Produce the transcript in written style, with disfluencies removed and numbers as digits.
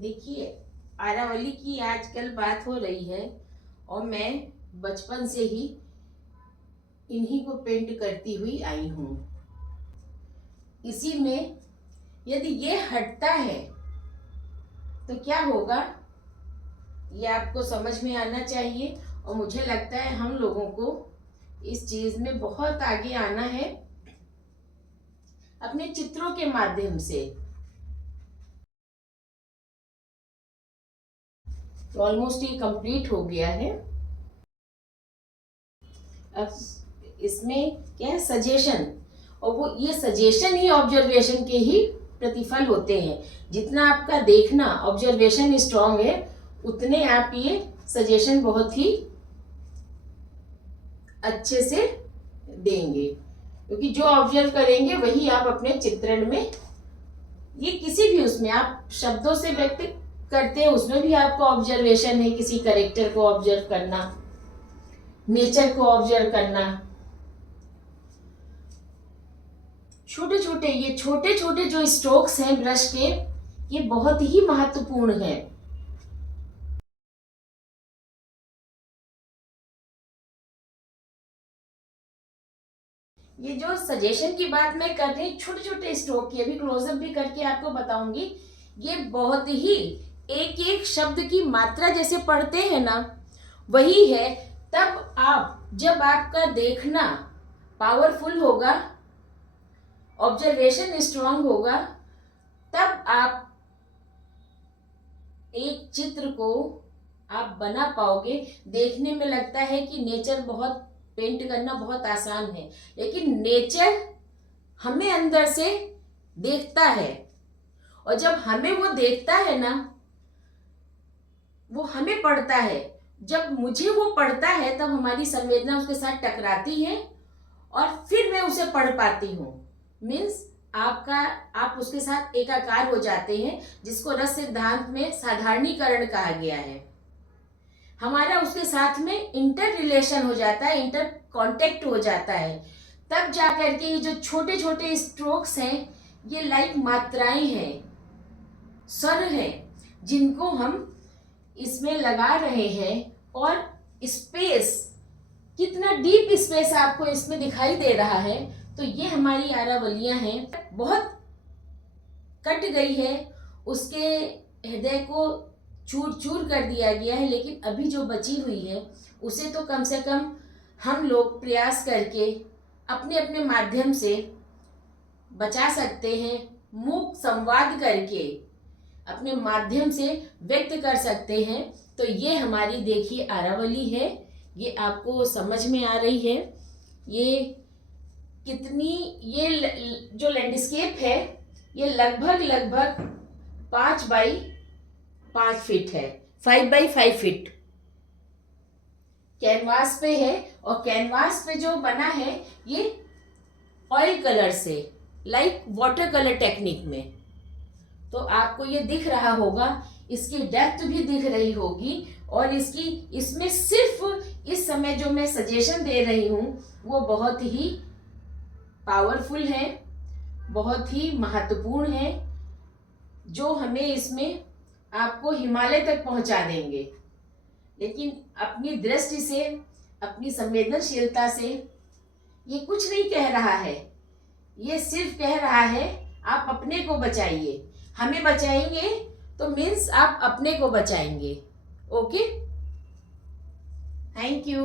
देखिए, आरावली की आजकल बात हो रही है और मैं बचपन से ही इन्हीं को पेंट करती हुई आई हूँ। इसी में यदि ये हटता है तो क्या होगा, ये आपको समझ में आना चाहिए। और मुझे लगता है हम लोगों को इस चीज में बहुत आगे आना है अपने चित्रों के माध्यम से। तो ऑलमोस्ट ये कंप्लीट हो गया है। अब इसमें क्या है, सजेशन। और वो ये सजेशन ही ऑब्जर्वेशन के ही प्रतिफल होते हैं। जितना आपका देखना ऑब्जर्वेशन स्ट्रांग है, उतने आप ये सजेशन बहुत ही अच्छे से देंगे, क्योंकि जो ऑब्जर्व करेंगे वही आप अपने चित्रण में, ये किसी भी उसमें आप शब्दों से व्यक्त करते हैं, उसमें भी आपको ऑब्जर्वेशन है, किसी करेक्टर को ऑब्जर्व करना, नेचर को ऑब्जर्व करना। छोटे छोटे जो स्ट्रोक्स हैं ब्रश के, ये बहुत ही महत्वपूर्ण है। ये जो सजेशन की बात मैं कर रही, छोटे छोटे स्ट्रोक की, अभी क्लोजअप भी करके आपको बताऊंगी। ये बहुत ही एक एक शब्द की मात्रा जैसे पढ़ते हैं ना, वही है। तब आप, जब आपका देखना पावरफुल होगा, ऑब्जर्वेशन स्ट्रांग होगा, तब आप एक चित्र को आप बना पाओगे। देखने में लगता है कि नेचर बहुत, पेंट करना बहुत आसान है, लेकिन नेचर हमें अंदर से देखता है। और जब हमें वो देखता है ना, वो हमें पढ़ता है। जब मुझे वो पढ़ता है तब हमारी संवेदना उसके साथ टकराती है और फिर मैं उसे पढ़ पाती हूँ। मीन्स आपका, आप उसके साथ एकाकार हो जाते हैं, जिसको रस सिद्धांत में साधारणीकरण कहा गया है। हमारा उसके साथ में इंटर रिलेशन हो जाता है, इंटर कांटेक्ट हो जाता है। तब जाकर के ये जो छोटे छोटे स्ट्रोक्स हैं, ये लाइक मात्राएं हैं, स्वर हैं, जिनको हम इसमें लगा रहे हैं। और स्पेस, कितना डीप स्पेस आपको इसमें दिखाई दे रहा है। तो ये हमारी आरावलियां हैं। बहुत कट गई है, उसके हृदय को चूर चूर कर दिया गया है, लेकिन अभी जो बची हुई है उसे तो कम से कम हम लोग प्रयास करके अपने अपने माध्यम से बचा सकते हैं। मूक संवाद करके अपने माध्यम से व्यक्त कर सकते हैं। तो ये हमारी देखिए आरावली है, ये आपको समझ में आ रही है। ये कितनी, ये जो लैंडस्केप है, ये लगभग लगभग 5 बाई 5 फीट है, 5 बाई 5 फीट कैनवास पे है। और कैनवास पे जो बना है ये ऑयल कलर से, लाइक वाटर कलर टेक्निक में। तो आपको ये दिख रहा होगा, इसकी डेप्थ भी दिख रही होगी। और इसकी, इसमें सिर्फ इस समय जो मैं सजेशन दे रही हूँ वो बहुत ही पावरफुल है, बहुत ही महत्वपूर्ण है, जो हमें इसमें आपको हिमालय तक पहुंचा देंगे। लेकिन अपनी दृष्टि से, अपनी संवेदनशीलता से ये कुछ नहीं कह रहा है। ये सिर्फ कह रहा है आप अपने को बचाइए। हमें बचाएंगे तो मीन्स आप अपने को बचाएंगे। Okay, thank you.